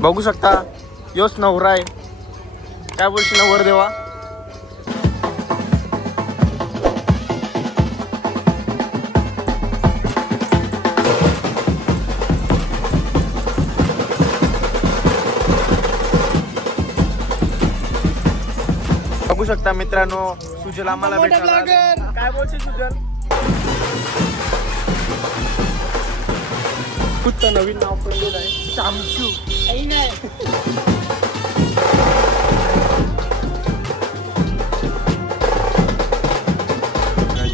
बघू शकता योच नवरा आहे. काय बोलशील नवर देवा? बघू शकता मित्रांनो, सुजल आम्हाला भेटायला. काय बोलशील सुजल? खूप नवीन नाव पडलेलं आहे, शामशू.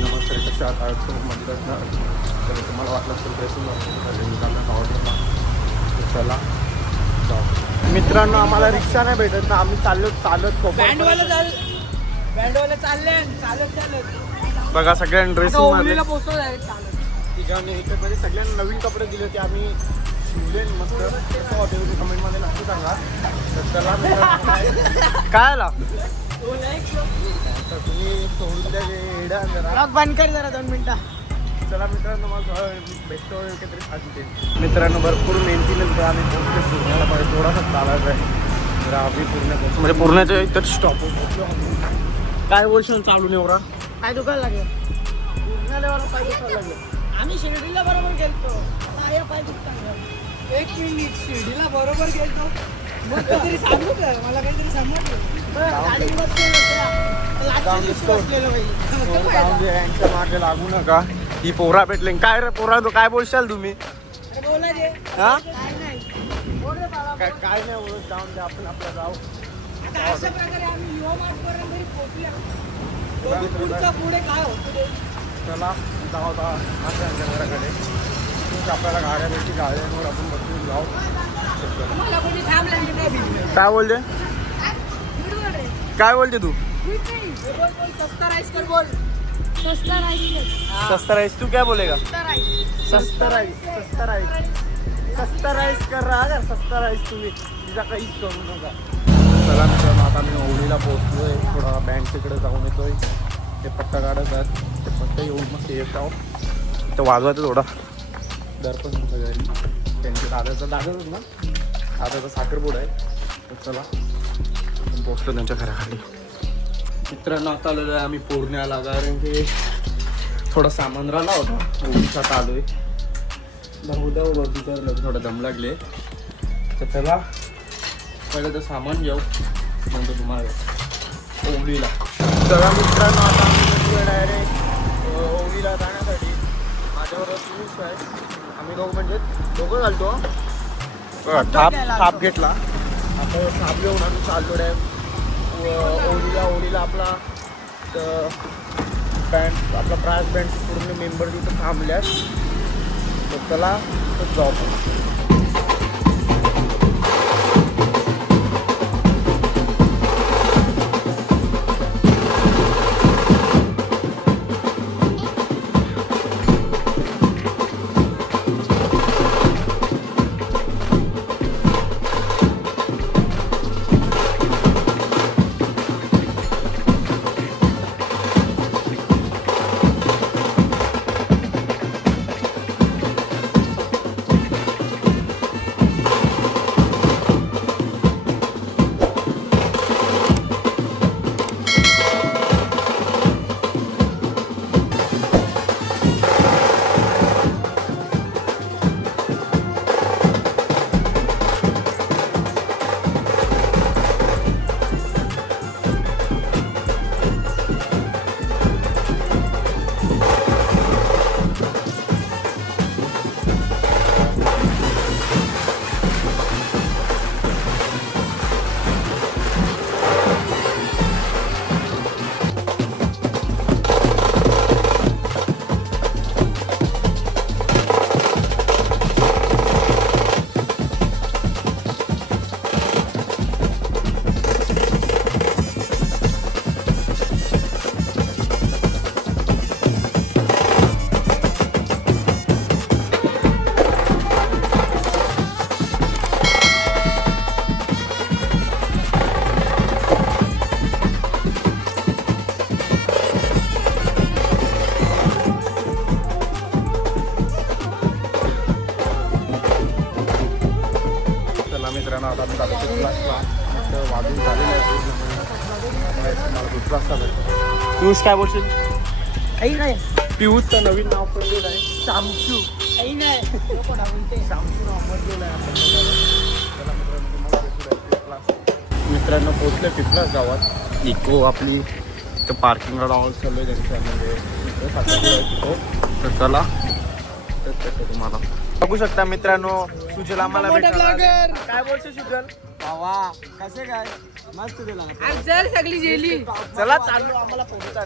नमस्कार, कशा आहात? तर तुम्हाला वाटलं असेल चला जाऊ. मित्रांनो, आम्हाला रिक्षा नाही भेटत ना, आम्ही चाललो चालत. बँडवाला चालले चालत. बघा सगळ्यांनी ड्रेसिंग मध्ये पोहोचवलं. इकडे सगळ्यांना नवीन कपडे दिले होते, आम्ही शिवले मस्त. कसं वाटतं तुम्ही कमेंटमध्ये नक्की सांगा. तर चला काय आला तुम्ही सोडून द्या जरा, बंद कर जरा 2 मिनिटं. चला मित्रांनो, मला भेटतो काहीतरी खाते. मित्रांनो, भरपूर मेहनतीनंतर आम्ही पोहोचले पूर्णाला. पाहिजे थोडासा चालायचं आहे तर आम्ही पूर्ण म्हणजे पूर्णाच्या इथं स्टॉप पोहोचलो. काय बोलशील चालून एवढा? काय दुखायला लागलं? पूर्ण लेवलला पाय दुखायला लागलं. आम्ही शिर्डीला बरोबर गेलतो, पाय दुखतात. 1 मिनिट, शिर्डीला बरोबर गेलतो. मग काहीतरी सांगू का? मला काहीतरी समजलं. गाडीत बसलेलो यांच्या मागे लागू नका. ही पोरा भेटले. काय रे पोरा, तो काय बोलशाल तुम्ही? हा काय नाही बोलत, जाऊन द्या, आपण आपला जाऊ. अशा प्रकारे आम्ही युवा मार्गपर्यंत पोहोचलो. पुढे काय होतं ते चला जाऊ माझ्या घराकडे. आपल्याला गाड्या भेटली, गाड्यांवर आपण बसून जाऊ. मला कोणी थांबलं नाही. काय बोलते? काय बोलते तू? सस्ता राईस कर बोल. सस्ता राईस. सस्ता राईस. तू क्या बोलेगा? सस्ता राईस. सस्ता राईस. सस्ता राईस. सस्ता राईस कर रहा है. सस्ता राईस तुम्ही तिचा काहीच करू नका. चला मित्रांनो, आता मी ओळीला पोहोचलोय. थोडा बँकेकडे जाऊन येतोय. ते पट्टा काढत आहेत, ते पट्टा येऊन मग ते येत आहो. तर वाजवायचं थोडा दर्पण घरी. त्यांच्या दादाचंच ना, दादाचा साखरपुडा आहे. तर चला पोहोचलो त्यांच्या घराखाली. मित्रांनो, आता आलेलो आहे आम्ही पूर्ण्याला, कारण की थोडं सामान राहिला होता. ओळीच्यात आलोय. उद्या थोडं दम लागले. तर चला पहिलं तर सामान घेऊ, म्हणतो तुम्हाला ओळीला. चला मित्रांनो, आता आम्ही डायरेक्ट ओळीला जाण्यासाठी माझ्याबरोबर सुरूच आहे. आम्ही दोघं घालतो. थाप घेतला. आता थाप घेऊन आम्ही चालतो डायरेक्ट ओळीला. आपला बँड, आपला प्रायस बँड पूर्ण मेंबर तिथं थांबल्यात. तर चला जाऊ. आता मी जातो क्लासला तर वाजून झालेलं आहे पूर्ण मला दुसरा वाजता भेटतो. पियुष काय बोलशील? काही नाही पियुषचं नवीन नाव पडलेलं आहे शामशू. काही नाही नको ना बोलते. शामशू नाव पडलेलं आहे आपण त्याला मित्रांनो तुम्हाला भेटू क्लास. मित्रांनो पोचले पिपलास गावात. इको आपली तर पार्किंगला राहून चालू आहे त्यांच्यामध्ये तर चला तर कसं तुम्हाला बघू शकता मित्रांनो. सुजल आम्हाला भेटणार. काय बोलतो सुजल? वा कसे काय मस्त दिला जर सगळी जेली चला चालू आम्हाला पोहोचता.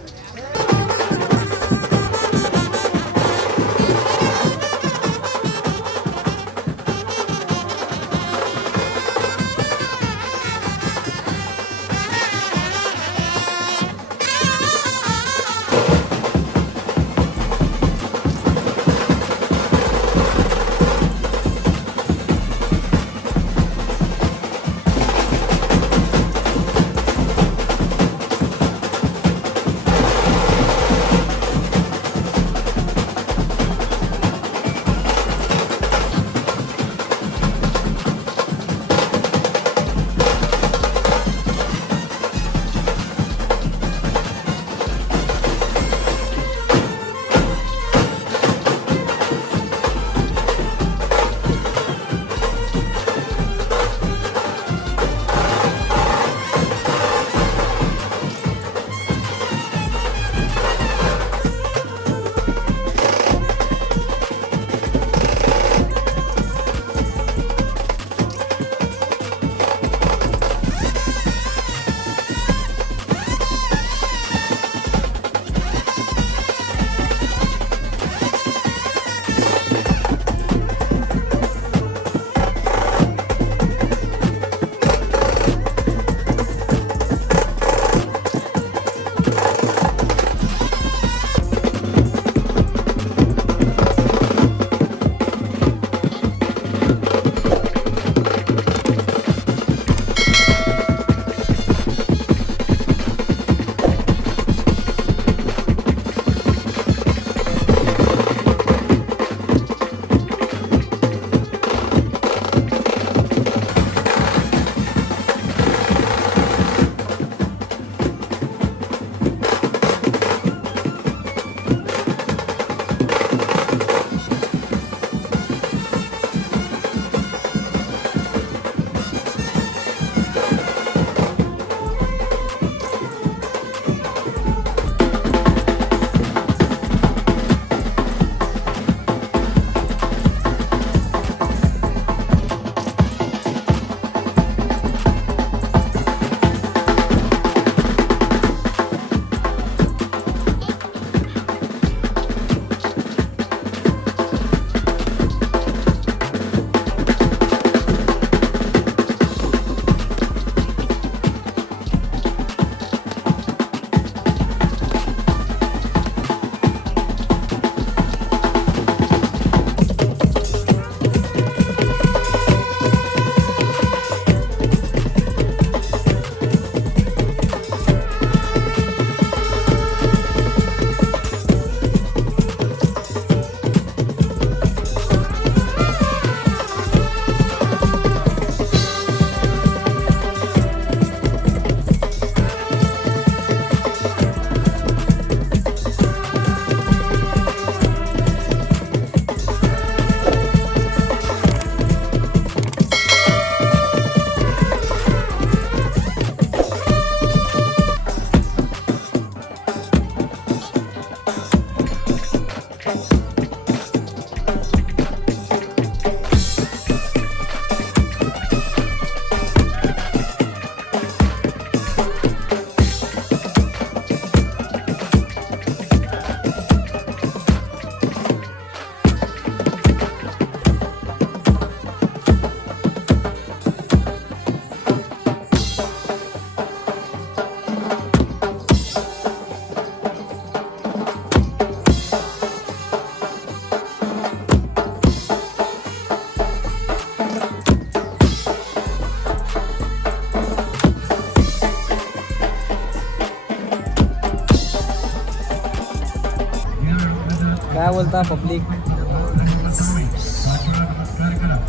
काय बोलता पब्लिक?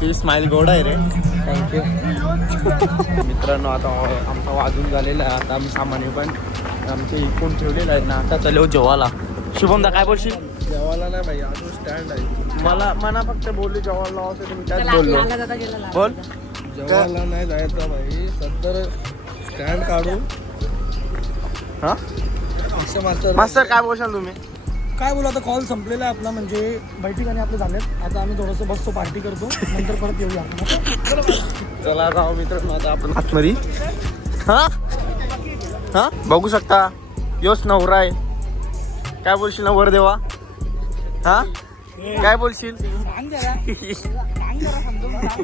तुझी स्माइल गोड आहे रे. थँक्यू. मित्रांनो आता आमचा वाजून झालेला आहे. आता आम्ही सामान्य पण आमचे इकून ठेवलेलं आहे ना. आता चालू जेवायला. शुभमदा काय बोलशील? जेवायला नाही भाई, अजून स्टँड आहे. मला फक्त बोलले जेवायला लावायचं तुम्ही त्यात बोललो. बोल. जेवायला नाही जायचं भाई, सत्तर स्टँड काढून. हा मास्तर काय बोलशाल तुम्ही? काय बोलू आता, कॉल संपलेला आहे आपला, म्हणजे बैठिकाने आपले झालेत. आता आम्ही थोडंसं बसतो, पार्टी करतो, नंतर परत येऊया. चला जाऊ मित्रांनो आता आपण आतमध्ये. हा बघू शकता योच नवरा आहे. काय बोलशील नवर देवा? हा काय बोलशील? सांग जरा समजून सांग.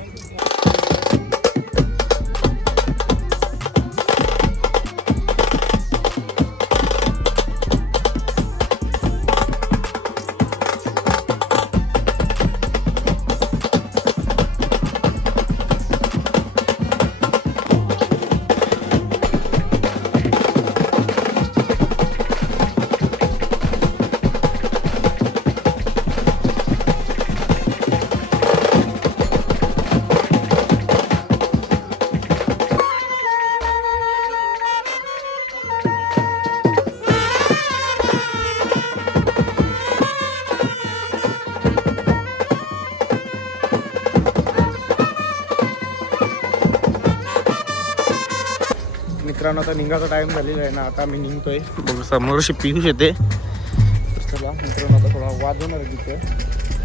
मित्रांनो आता निघायचा टाइम झालेला आहे ना. आता मी निघतोय. बघू समोरशी पियुष येते. चला मित्रांनो आता थोडा वाजवणार तिथे.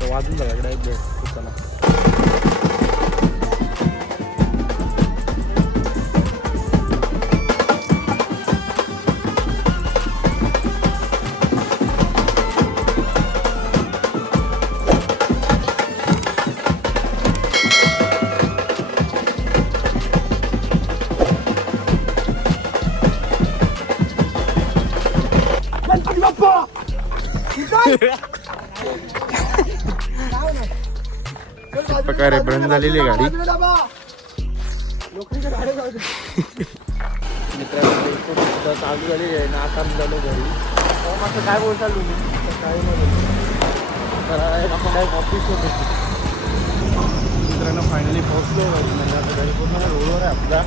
तर वाजून झाला इकडे एक वेळ. चला प्रकारे बंद झालेली गाडी. मित्रांनो चालू झालेली आहे ना. आता झालो घरी. असं काय बोलताल तुम्ही? काही नाही तर आपण काय ऑफिस होतो. मित्रांनो फायनली पोहोचलो घरी. म्हणजे आता घरी पूर्ण रोडवर आहे आपला.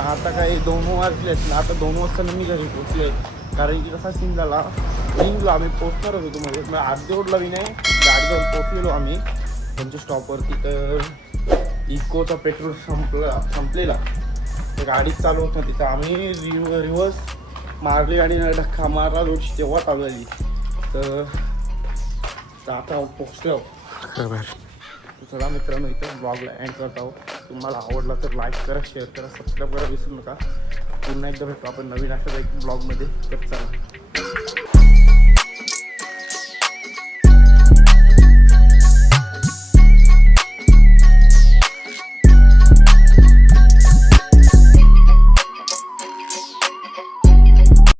आता काही 2 वाजलेत ना. आता 2 वाजता मी घरी पोहोचले. कारण की कसा सीन झाला, निघलो आम्ही पोहोचणार होतो. म्हणजे अर्धे ओढला बी नाही, गाडी जाऊन पोहोचलेलो आम्ही त्यांच्या स्टॉपवरती. तर इकोचा पेट्रोल संपलेला. तर गाडीच चालू होत नव्हती. तर आम्ही रिव्हर्स मारली आणि धक्का मारला रोडची, तेव्हा चालू झाली. तर आता पोहोचलो. चला मित्रांनो इथं ब्लॉगला एंड करत आहोत. तुम्हाला आवडला तर लाईक करा, शेअर करा, सबस्क्राईब करा विसरू नका. पुन्हा एकदा भेटतो आपण नवीन अशाच एक ब्लॉगमध्ये. तर चला.